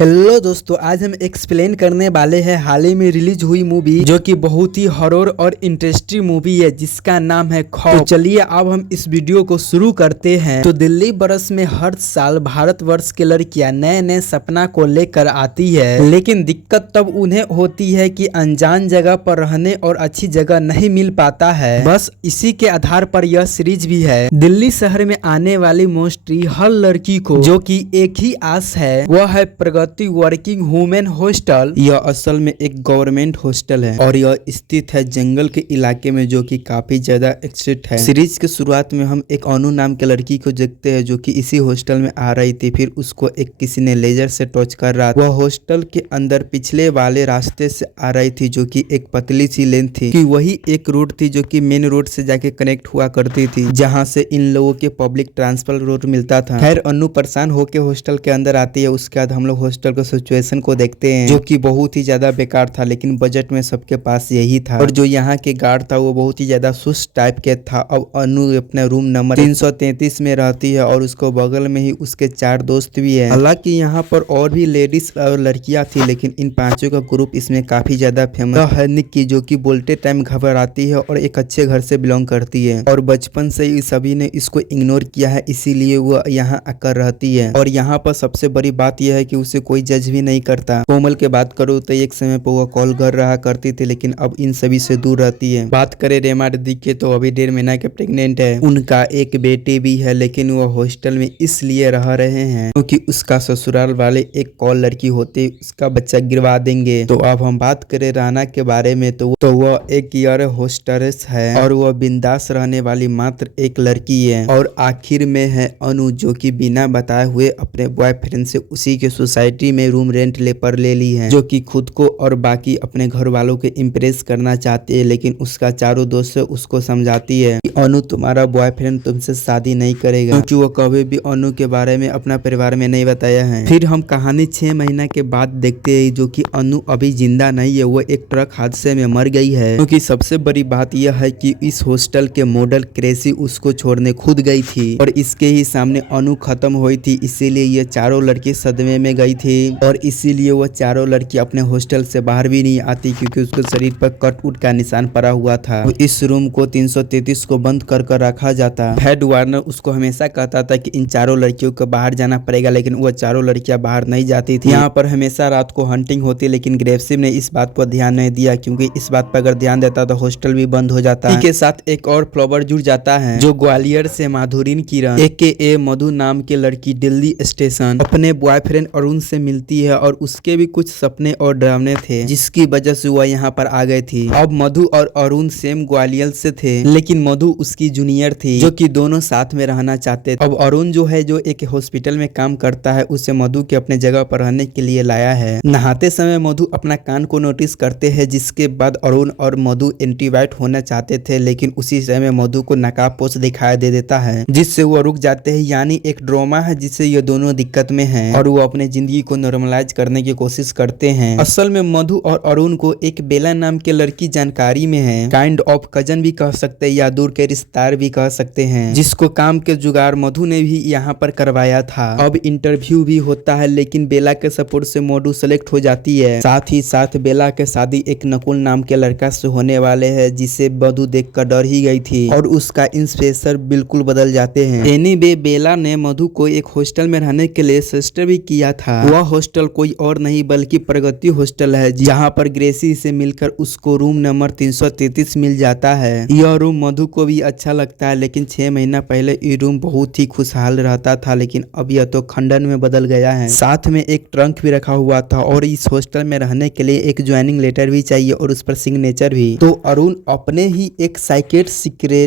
Hello दोस्तों, आज हम एक्सप्लेन करने वाले हैं हाल ही में रिलीज हुई मूवी जो कि बहुत ही हॉरर और इंटरेस्टिंग मूवी है जिसका नाम है खौफ। तो चलिए अब हम इस वीडियो को शुरू करते हैं। तो दिल्ली बरस में हर साल भारतवर्ष के लड़कियां नए नए सपना को लेकर आती है, लेकिन दिक्कत तब उन्हें होती है कि अनजान जगह पर रहने और अच्छी जगह नहीं मिल पाता है। बस इसी के आधार पर यह सीरीज भी है। दिल्ली शहर में आने वाली मोस्टली हर लड़की को जो कि एक ही आस है, वह है प्रगति वर्किंग वुमेन हॉस्टल। यह असल में एक गवर्नमेंट हॉस्टल है और यह स्थित है जंगल के इलाके में जो कि काफी ज्यादा स्ट्रिक्ट है। सीरीज के शुरुआत में हम एक अनु नाम के लड़की को देखते हैं जो कि इसी हॉस्टल में आ रही थी। फिर उसको एक किसी ने लेजर से टच कर रहा था। वह हॉस्टल के अंदर पिछले वाले रास्ते से आ रही थी जो कि एक पतली सी लेन थी कि वही एक रोड थी जो कि मेन रोड से जाके कनेक्ट हुआ करती थी, जहाँ से इन लोगों के पब्लिक ट्रांसपोर्ट रोड मिलता था। खैर अनु परेशान होके हॉस्टल के अंदर आती है। उसके बाद हम लोग हॉस्टल के सिचुएशन को देखते हैं जो कि बहुत ही ज्यादा बेकार था, लेकिन बजट में सबके पास यही था। और जो यहाँ के गार्ड था वो बहुत ही ज्यादा सुस्त टाइप के था। अब अनु अपने रूम नंबर 333 में रहती है और उसको बगल में ही उसके 4 दोस्त भी है। हालांकि यहाँ पर और भी लेडीज और लड़कियां थी, लेकिन इन पांचों का ग्रुप इसमें काफी ज्यादा फेमस है। निक्की जो कि बोलते टाइम घबराती है और एक अच्छे घर से बिलोंग करती है और बचपन से ही सभी ने इसको इग्नोर किया है, इसीलिए वो यहाँ आकर रहती है। और यहाँ पर सबसे बड़ी बात यह है कि उसे कोई जज भी नहीं करता। कोमल के बात करो तो एक समय पर वो कॉल कर रहा करती थी, लेकिन अब इन सभी से दूर रहती है। बात करें रेमा दीदी के तो अभी 1.5 महीना के प्रेग्नेंट है। उनका एक बेटी भी है, लेकिन वो हॉस्टल में इसलिए रह रहे हैं क्योंकि उसका ससुराल वाले एक कॉल लड़की होते उसका बच्चा गिरवा देंगे। तो अब हम बात करें राना के बारे में तो वह एक ईयर होस्टेस है और वह बिंदास रहने वाली मात्र एक लड़की है। और आखिर में है अनु जो कि बिना बताए हुए अपने बॉयफ्रेंड से उसी के सोसाइटी में रूम रेंट ले ली है, जो कि खुद को और बाकी अपने घर वालों के इम्प्रेस करना चाहती है। लेकिन उसका चारों दोस्त से उसको समझाती है कि अनु तुम्हारा बॉयफ्रेंड तुमसे शादी नहीं करेगा, क्योंकि वो कभी भी अनु के बारे में अपना परिवार में नहीं बताया है। फिर हम कहानी 6 महीना के बाद देखते हैं जो कि अनु अभी जिंदा नहीं है, वो एक ट्रक हादसे में मर गई है। क्योंकि सबसे बड़ी बात यह है कि इस हॉस्टल के मॉडल क्रेसी उसको छोड़ने खुद गई थी और इसके ही सामने अनु खत्म हुई थी, इसीलिए ये चारों लड़की सदमे में गई थी और इसीलिए वो चारों लड़की अपने हॉस्टल से बाहर भी नहीं आती क्योंकि उसके शरीर पर कट उट का निशान पड़ा हुआ था। तो इस रूम को 333 को बंद कर रखा जाता। हेड वार्नर उसको हमेशा कहता था कि इन चारों लड़कियों को बाहर जाना पड़ेगा, लेकिन वो चारों लड़कियां बाहर नहीं जाती थी। यहाँ पर हमेशा रात को हंटिंग होती, लेकिन ग्रेवसिव ने इस बात पर ध्यान नहीं दिया क्योंकि इस बात पर अगर ध्यान देता तो हॉस्टल भी बंद हो जाता। के साथ एक और फ्लॉवर जुड़ जाता है जो ग्वालियर से माधुरीन किरण AKA मधु नाम के लड़की दिल्ली स्टेशन अपने बॉयफ्रेंड अरुण से मिलती है और उसके भी कुछ सपने और डरावने थे जिसकी वजह से वह यहाँ पर आ गई थी। अब मधु और अरुण सेम ग्वालियर से थे, लेकिन मधु उसकी जूनियर थी जो कि दोनों साथ में रहना चाहते थे। अब अरुण जो है जो एक हॉस्पिटल में काम करता है, उसे मधु के अपने जगह पर रहने के लिए लाया है। नहाते समय मधु अपना कान को नोटिस करते हैं, जिसके बाद अरुण और मधु एंटीबायोट होना चाहते थे, लेकिन उसी समय मधु को नकाबपोश दिखाई दे देता है जिससे वो रुक जाते हैं। यानी एक ड्रामा है जिससे ये दोनों दिक्कत में हैं और वो अपने जिंदगी को नॉर्मलाइज करने की कोशिश करते हैं। असल में मधु और अरुण को एक बेला नाम के लड़की जानकारी में है, काइंड ऑफ कजन भी कह सकते हैं या दूर के रिश्तेदार भी कह सकते हैं, जिसको काम के जुगाड़ मधु ने भी यहाँ पर करवाया था। अब इंटरव्यू भी होता है, लेकिन बेला के सपोर्ट से मधु सेलेक्ट हो जाती है। साथ ही साथ बेला के शादी एक नकुल नाम के लड़का से होने वाले है, जिसे मधु देख कर डर ही गई थी और उसका इंस्पेक्टर बिल्कुल बदल जाते हैं। एनीवे बेला ने मधु को एक हॉस्टल में रहने के लिए सजेस्ट भी किया था। वह हॉस्टल कोई और नहीं बल्कि प्रगति हॉस्टल है, जहाँ पर ग्रेसी से मिलकर उसको रूम नंबर 333 मिल जाता है। यह रूम मधु को भी अच्छा लगता है, लेकिन 6 महीना पहले ये रूम बहुत ही खुशहाल रहता था, लेकिन अब यह तो खंडन में बदल गया है। साथ में एक ट्रंक भी रखा हुआ था और इस हॉस्टल में रहने के लिए एक ज्वाइनिंग लेटर भी चाहिए और उस पर सिग्नेचर भी। तो अरुण अपने ही एक साइकेट्रिस्ट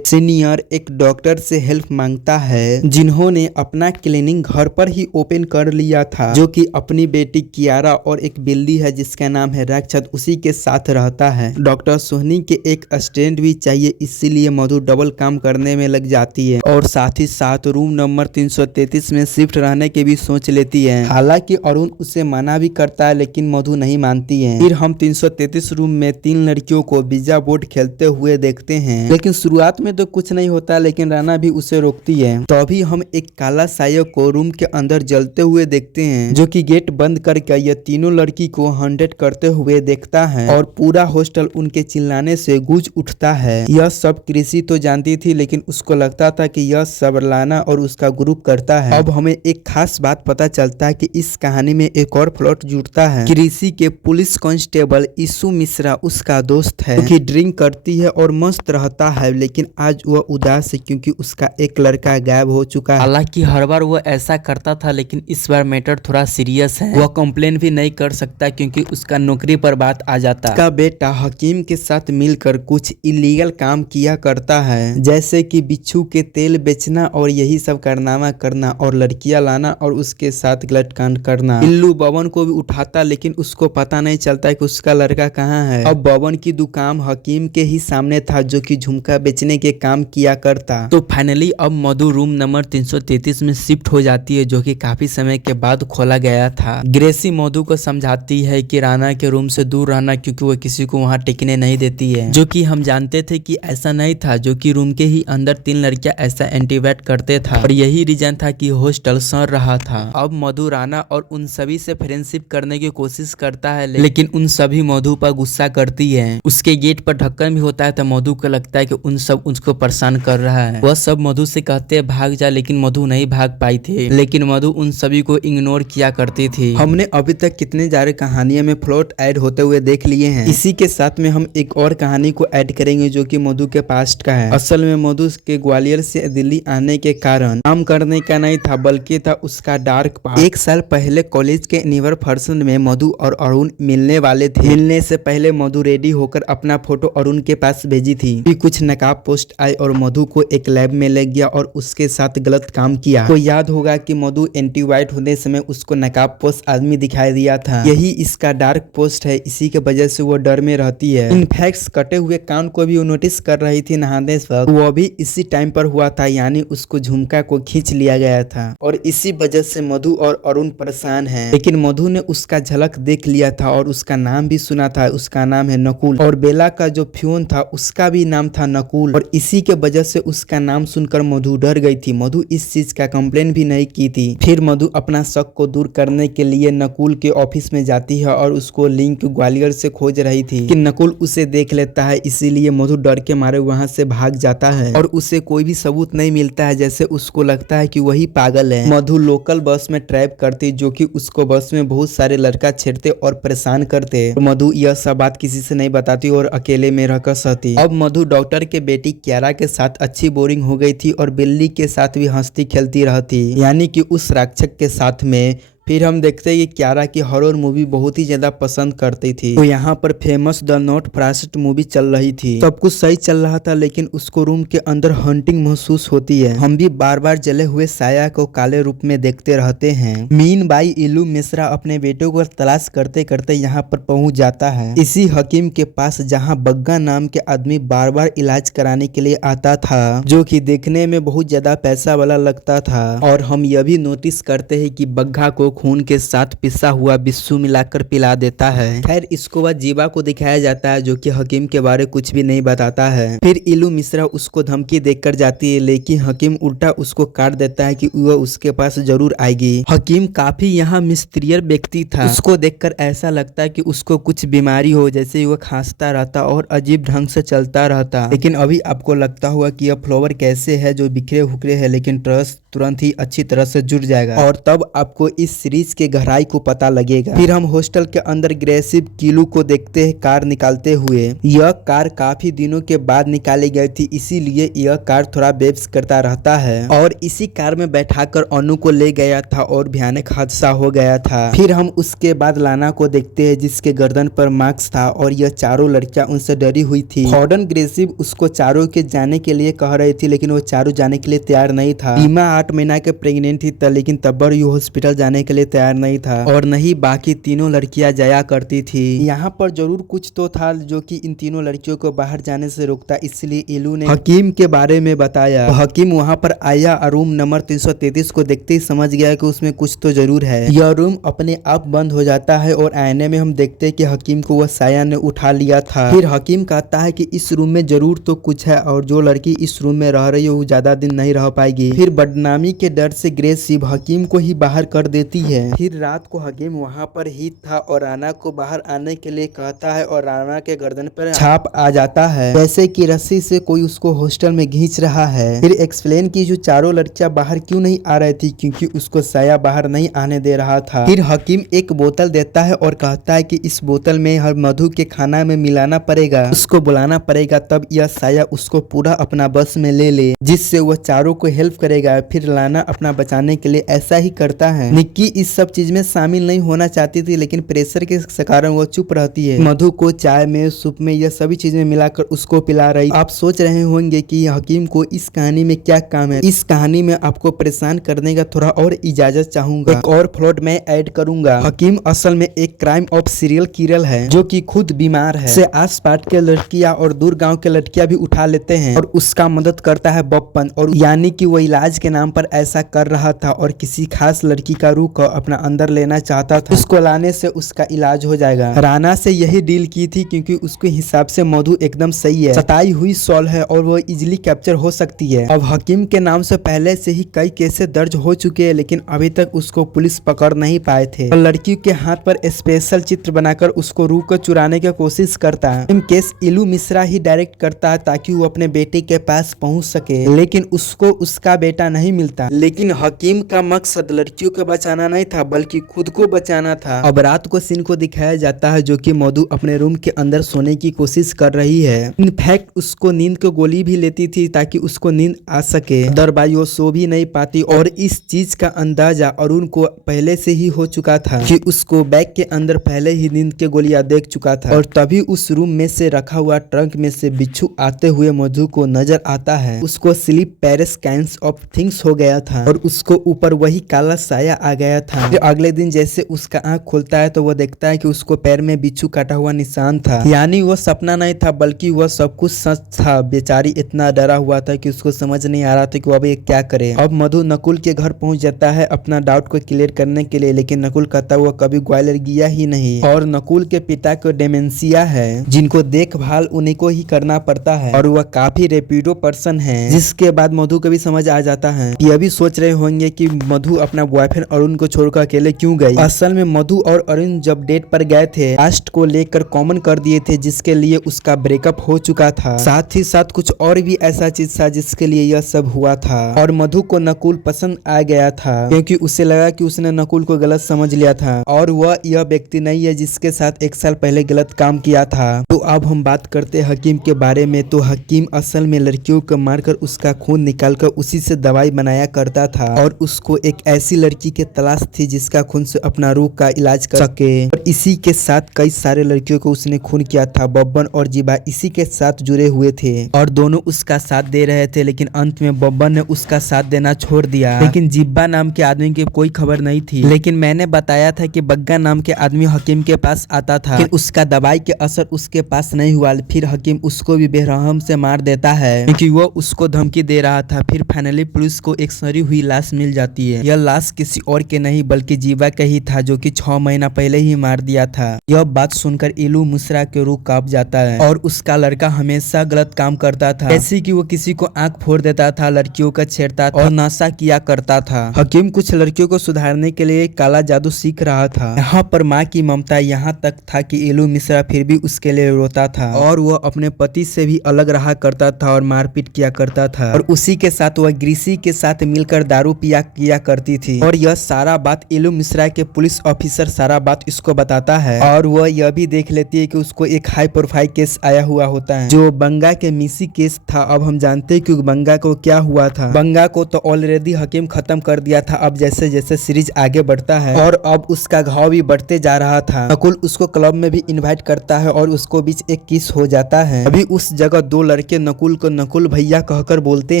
सीनियर एक डॉक्टर से हेल्प मांगता है, जिन्होंने अपना क्लिनिक घर पर ही ओपन कर लिया था, जो कि अपनी बेटी कियारा और एक बिल्ली है जिसका नाम है रक्षत, उसी के साथ रहता है। डॉक्टर सोहनी के एक असिस्टेंट भी चाहिए, इसीलिए मधु डबल काम करने में लग जाती है और साथ ही साथ रूम नंबर 333 में शिफ्ट रहने की भी सोच लेती है। हालांकि अरुण उसे मना भी करता है, लेकिन मधु नहीं मानती है। फिर हम 333 रूम में 3 लड़कियों को बीजा बोर्ड खेलते हुए देखते हैं, लेकिन शुरुआत में तो कुछ नहीं होता, लेकिन राना भी उसे रोकती है। तभी हम एक काला साया को रूम के अंदर जलते हुए देखते हैं, जो कि कि गेट बंद करके यह तीनों लड़की को 100 करते हुए देखता है और पूरा हॉस्टल उनके चिल्लाने से गूंज उठता है। यह सब कृषि तो जानती थी, लेकिन उसको लगता था कि यह सब लाना और उसका ग्रुप करता है। अब हमें एक खास बात पता चलता है कि इस कहानी में एक और प्लॉट जुड़ता है। कृषि के पुलिस कांस्टेबल ईशु मिश्रा उसका दोस्त है, कि ड्रिंक करती है और मस्त रहता है, लेकिन आज वह उदास है क्योंकि उसका एक लड़का गायब हो चुका है। हालांकि हर बार वह ऐसा करता था, लेकिन इस बार मैटर थोड़ा सीरियस है। वह कंप्लेन भी नहीं कर सकता क्योंकि उसका नौकरी पर बात आ जाता। उसका बेटा हकीम के साथ मिलकर कुछ इलीगल काम किया करता है, जैसे कि बिच्छू के तेल बेचना और यही सब कारनामा करना और लड़कियां लाना और उसके साथ गलत कांड करना। इल्लू बबन को भी उठाता, लेकिन उसको पता नहीं चलता कि उसका लड़का कहाँ है। अब बबन की दुकान हकीम के ही सामने था, जो कि झुमका बेचने के काम किया करता। तो फाइनली अब मधु रूम नंबर 333 में शिफ्ट हो जाती है, जो कि काफी समय के बाद खोला गया था। ग्रेसी मधु को समझाती है कि राना के रूम से दूर रहना, क्योंकि वह किसी को वहां टिकने नहीं देती है, जो कि हम जानते थे कि ऐसा नहीं था, जो कि रूम के ही अंदर 3 लड़कियां ऐसा एंटीवेट करते था और यही रीजन था कि हॉस्टल सड़ रहा था। अब मधु राना और उन सभी से फ्रेंडशिप करने की कोशिश करता है, लेकिन उन सभी मधु पर गुस्सा करती है। उसके गेट पर ढक्कन भी होता है, तो मधु को लगता है कि उन सब उसको परेशान कर रहा है। वह सब मधु से कहते हैं भाग जा, लेकिन मधु नहीं भाग पाई थी, लेकिन मधु उन सभी को इग्नोर किया करती थी। हमने अभी तक कितने सारे कहानियों में प्लॉट ऐड होते हुए देख लिए हैं। इसी के साथ में हम एक और कहानी को ऐड करेंगे, जो कि मधु के पास्ट का है। असल में मधु के ग्वालियर से दिल्ली आने के कारण काम करने का नहीं था, बल्कि था उसका डार्क पास्ट। 1 साल पहले कॉलेज के एनुअल फंक्शन में मधु और अरुण मिलने वाले थे। मिलने से पहले मधु रेडी होकर अपना फोटो अरुण के पास भेजी थी। फिर कुछ नकाब पोस्ट आई और मधु को एक लैब में ले गया और उसके साथ गलत काम किया। तो याद होगा कि मधु एंटी वाइट होने समय उसको नकाब पोस्ट आदमी दिखाई दिया था। यही इसका डार्क पोस्ट है, इसी के वजह से वो डर में रहती है। इनफैक्ट कटे हुए कान को भी वो नोटिस कर रही थी नहाने वक्त, वो भी इसी टाइम पर हुआ था, यानी उसको झुमका को खींच लिया गया था और इसी वजह से मधु और अरुण परेशान हैं। लेकिन मधु ने उसका झलक देख लिया था और उसका नाम भी सुना था। उसका नाम है नकुल और बेला का जो फ्यून था उसका भी नाम था नकुल, और इसी के वजह से उसका नाम सुनकर मधु डर गई थी। मधु इस चीज का कंप्लेन भी नहीं की थी। फिर मधु अपना शक को दूर करने के लिए नकुल के ऑफिस में जाती है और उसको लिंक ग्वालियर से खोज रही थी कि नकुल उसे देख लेता है, इसीलिए मधु डर के मारे वहां से भाग जाता है और उसे कोई भी सबूत नहीं मिलता है, जैसे उसको लगता है कि वही पागल है। मधु लोकल बस में ट्रैप करती, जो कि उसको बस में बहुत सारे लड़का छेड़ते और परेशान करते। और मधु यह सब बात किसी से नहीं बताती और अकेले में रहकर सहती। अब मधु डॉक्टर के बेटी क्यारा के साथ अच्छी बोरिंग हो गई थी और बिल्ली के साथ भी हंसती खेलती रहती, यानी कि उस राक्षक के साथ में। फिर हम देखते हैं कि क्यारा की हॉरर मूवी बहुत ही ज्यादा पसंद करती थी। तो यहाँ पर famous the not forest movie चल रही थी। सब कुछ सही चल रहा था, लेकिन उसको रूम के अंदर हंटिंग महसूस होती है। हम भी बार बार जले हुए साया को काले रूप में देखते रहते हैं। मीन बाई इल्लू मिश्रा अपने बेटों को तलाश करते करते यहाँ पर पहुंच जाता है, इसी हकीम के पास, जहाँ बग्गा नाम के आदमी बार बार इलाज कराने के लिए आता था, जो कि देखने में बहुत ज्यादा पैसा वाला लगता था। और हम यह भी नोटिस करते हैं कि बग्गा को खून के साथ पिसा हुआ बिस्सू मिलाकर पिला देता है। खैर इसको बाद जीवा को दिखाया जाता है, जो कि हकीम के बारे कुछ भी नहीं बताता है। फिर इल्लू मिश्रा उसको धमकी देकर जाती है, लेकिन हकीम उल्टा उसको काट देता है कि वह उसके पास जरूर आएगी। हकीम काफी यहाँ मिस्टीरियस व्यक्ति था। उसको देखकर ऐसा लगता है कि उसको कुछ बीमारी हो, जैसे वह खांसता रहता और अजीब ढंग से चलता रहता। लेकिन अभी आपको लगता हुआ कि यह फ्लावर कैसे है जो बिखरे हुखरे है, लेकिन ट्रस्ट तुरंत ही अच्छी तरह से जुड़ जाएगा और तब आपको इस सीरीज के गहराई को पता लगेगा। फिर हम हॉस्टल के अंदर ग्रेसिव किलू को देखते हैं कार निकालते हुए। यह कार काफी दिनों के बाद निकाली गई थी, इसीलिए यह कार थोड़ा बेब्स करता रहता है और इसी कार में बैठाकर अनु को ले गया था और भयानक हादसा हो गया था। फिर हम उसके बाद लाना को देखते हैं, जिसके गर्दन पर मार्क्स था और यह चारों लड़कियां उनसे डरी हुई थी। हॉर्डन ग्रेसिव उसको चारों के जाने के लिए कह रही थी, लेकिन वो चारों जाने के लिए तैयार नहीं था। बीमा 8 महीना के प्रेग्नेंट थी, लेकिन तब्बर यू हॉस्पिटल जाने के लिए तैयार नहीं था और नहीं बाकी तीनों लड़कियां जाया करती थी। यहाँ पर जरूर कुछ तो था जो कि इन तीनों लड़कियों को बाहर जाने से रोकता, इसलिए इल्लू ने हकीम के बारे में बताया। तो हकीम वहाँ पर आया और रूम नंबर 333 को देखते ही समझ गया कि उसमें कुछ तो जरूर है। यह रूम अपने आप बंद हो जाता है और आईने में हम देखते हैं कि हकीम को वह साया ने उठा लिया था। फिर हकीम कहता है कि इस रूम में जरूर तो कुछ है और जो लड़की इस रूम में रह रही है वो ज्यादा दिन नहीं रह पाएगी। फिर बदनामी बदनामी के डर से ग्रेस शिव हकीम को ही बाहर कर देती है। फिर रात को हकीम वहाँ पर ही था और राना को बाहर आने के लिए कहता है और राना के गर्दन पर छाप आ जाता है, जैसे कि रस्सी से कोई उसको हॉस्टल में खींच रहा है। फिर एक्सप्लेन की जो चारों लड़कियां बाहर क्यों नहीं आ रही थी, क्योंकि उसको साया बाहर नहीं आने दे रहा था। फिर हकीम एक बोतल देता है और कहता है कि इस बोतल में हर मधु के खाना में मिलाना पड़ेगा, उसको बुलाना पड़ेगा, तब यह साया उसको पूरा अपना बस में ले ले, जिससे वह चारों को हेल्प करेगा। फिर लाना अपना बचाने के लिए ऐसा ही करता है। निक्की इस सब चीज में शामिल नहीं होना चाहती थी, लेकिन प्रेशर के कारण वो चुप रहती है। मधु को चाय में, सूप में, यह सभी चीजें मिलाकर उसको पिला रही। आप सोच रहे होंगे कि हकीम को इस कहानी में क्या काम है। इस कहानी में आपको परेशान करने का थोड़ा और इजाजत चाहूंगा। एक और प्लॉट में ऐड करूंगा। हकीम असल में एक क्राइम ऑफ सीरियल किलर है, जो कि खुद बीमार है। से आस पास के लड़कियां और दूर गांव के लड़कियां भी उठा लेते हैं और उसका मदद करता है बप्पन, और यानी कि वो इलाज के नाम पर ऐसा कर रहा था और किसी खास लड़की का रूह को अपना अंदर लेना चाहता था। उसको लाने से उसका इलाज हो जाएगा। राना से यही डील की थी, क्योंकि उसके हिसाब से मधु एकदम सही है, सताई हुई सॉल है और वो इजिली कैप्चर हो सकती है। अब हकीम के नाम से पहले से ही कई केसेस दर्ज हो चुके हैं, लेकिन अभी तक उसको पुलिस पकड़ नहीं पाए थे। और लड़की के हाथ पर स्पेशल चित्र बनाकर उसको रूह को चुराने की कोशिश करता है। केस इलू मिश्रा ही डायरेक्ट करता है ताकि वो अपने बेटे के पास पहुंच सके, लेकिन उसको उसका बेटा नहीं मिलता। लेकिन हकीम का मकसद लड़कियों को बचाना नहीं था, बल्कि खुद को बचाना था। अब रात को सीन को दिखाया जाता है, जो कि मधु अपने रूम के अंदर सोने की कोशिश कर रही है। इनफैक्ट उसको नींद की गोली भी लेती थी ताकि उसको नींद आ सके, अदरवाइज वो सो भी नहीं पाती। और इस चीज का अंदाजा अरुण को पहले से ही हो चुका था कि उसको बैग के अंदर पहले ही नींद की गोलियां देख चुका था। और तभी उस रूम में से रखा हुआ ट्रंक में से बिच्छू आते हुए मधु को नजर आता है। उसको स्लीप पैरस काइंड्स ऑफ थिंग्स हो गया था और उसको ऊपर वही काला साया आ गया था। फिर अगले दिन जैसे उसका आंख खुलता है तो वो देखता है कि उसको पैर में बिच्छू काटा हुआ निशान था, यानी वो सपना नहीं था बल्कि वह सब कुछ सच था। बेचारी इतना डरा हुआ था कि उसको समझ नहीं आ रहा था कि वो अब ये क्या करे। अब मधु नकुल के घर पहुंच जाता है अपना डाउट को क्लियर करने के लिए, लेकिन नकुल कहता हुआ कभी ग्वालियर गया ही नहीं और नकुल के पिता को डेमेंशिया है, जिनको देखभाल उन्हीं को ही करना पड़ता है और वह काफी रेपिडो पर्सन है। जिसके बाद मधु को भी समझ आ जाता है। ये भी सोच रहे होंगे कि मधु अपना बॉयफ्रेंड अरुण को छोड़कर अकेले क्यों गई। असल में मधु और अरुण जब डेट पर गए थे, कास्ट को लेकर कॉमन कर दिए थे, जिसके लिए उसका ब्रेकअप हो चुका था। साथ ही साथ कुछ और भी ऐसा चीज था जिसके लिए यह सब हुआ था। और मधु को नकुल पसंद आ गया था, क्योंकि उसे लगा कि उसने नकुल को गलत समझ लिया था और वह यह व्यक्ति नहीं है जिसके साथ 1 साल पहले गलत काम किया था। तो अब हम बात करते हैं हकीम के बारे में। तो हकीम असल में लड़कियों को मारकर उसका खून निकालकर उसी से दवाई बनाया करता था और उसको एक ऐसी लड़की की तलाश थी जिसका खून से अपना रूह का इलाज कर सके। और इसी के साथ कई सारे लड़कियों को उसने खून किया था। बब्बन और जीबा इसी के साथ जुड़े हुए थे और दोनों उसका साथ दे रहे थे, लेकिन अंत में बब्बन ने उसका साथ देना छोड़ दिया। लेकिन जिब्बा नाम के आदमी की कोई खबर नहीं थी। लेकिन मैंने बताया था कि बग्गा नाम के आदमी हकीम के पास आता था, फिर उसका दवाई के असर उसके पास नहीं हुआ। फिर हकीम उसको भी बेरहम से मार देता है क्योंकि वो उसको धमकी दे रहा था। फिर फाइनली पुलिस को एक सड़ी हुई लाश मिल जाती है। यह लाश किसी और के नहीं बल्कि जीवा का ही था, जो कि 6 महीना पहले ही मार दिया था। यह बात सुनकर इलू मिश्रा के रूह कांप जाता है और उसका लड़का हमेशा गलत काम करता था, जैसे कि वो किसी को आंख फोड़ देता था, लड़कियों का छेड़ता और नशा किया करता था। हकीम कुछ लड़कियों को सुधारने के लिए काला जादू सीख रहा था। यहाँ पर माँ की ममता यहाँ तक था कि इलू मिश्रा फिर भी उसके लिए रोता था और वह अपने पति से भी अलग रहा करता था और मारपीट किया करता था। और उसी के साथ वह ग्रीसी के साथ मिलकर दारू पिया किया करती थी। और यह सारा बात इलू मिश्रा के पुलिस ऑफिसर सारा बात इसको बताता है और वह यह भी देख लेती है कि उसको एक हाई प्रोफाइल केस आया हुआ होता है, जो बंगा के मिसी केस था। अब हम जानते हैं कि बंगा को क्या हुआ था। बंगा को तो ऑलरेडी हकीम खत्म कर दिया था। अब जैसे जैसे सीरीज आगे बढ़ता है और अब उसका घाव भी बढ़ते जा रहा था। नकुल उसको क्लब में भी इनवाइट करता है और उसको बीच एक किस हो जाता है। अभी उस जगह 2 लड़के नकुल को नकुल भैया कहकर बोलते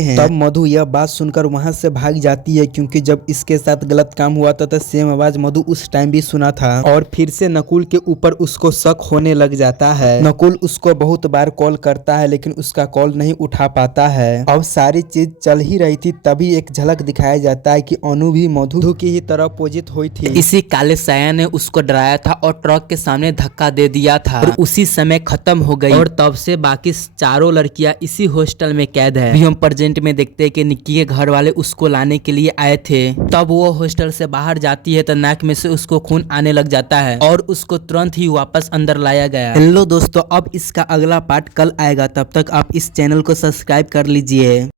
हैं। तब मधु यह बात सुनकर वहां से भाग जाती है, क्योंकि जब इसके साथ गलत काम हुआ था तो सेम आवाज मधु उस टाइम भी सुना था और फिर से नकुल के ऊपर उसको शक होने लग जाता है। नकुल उसको बहुत बार कॉल करता है लेकिन उसका कॉल नहीं उठा पाता है। अब सारी चीज चल ही रही थी, तभी एक झलक दिखाया जाता है कि अनु भी मधु की ही तरह पोजित हुई थी। इसी काले साया ने उसको डराया था और ट्रक के सामने धक्का दे दिया था और उसी समय खत्म हो गई। और तब से बाकी चारों लड़कियां इसी हॉस्टल में कैद है। अभी हम प्रेजेंट में देखते हैं कि निक्की के घर वाले वाले उसको लाने के लिए आए थे। तब वो हॉस्टल से बाहर जाती है तो नाक में से उसको खून आने लग जाता है और उसको तुरंत ही वापस अंदर लाया गया। हेलो दोस्तों, अब इसका अगला पार्ट कल आएगा, तब तक आप इस चैनल को सब्सक्राइब कर लीजिए।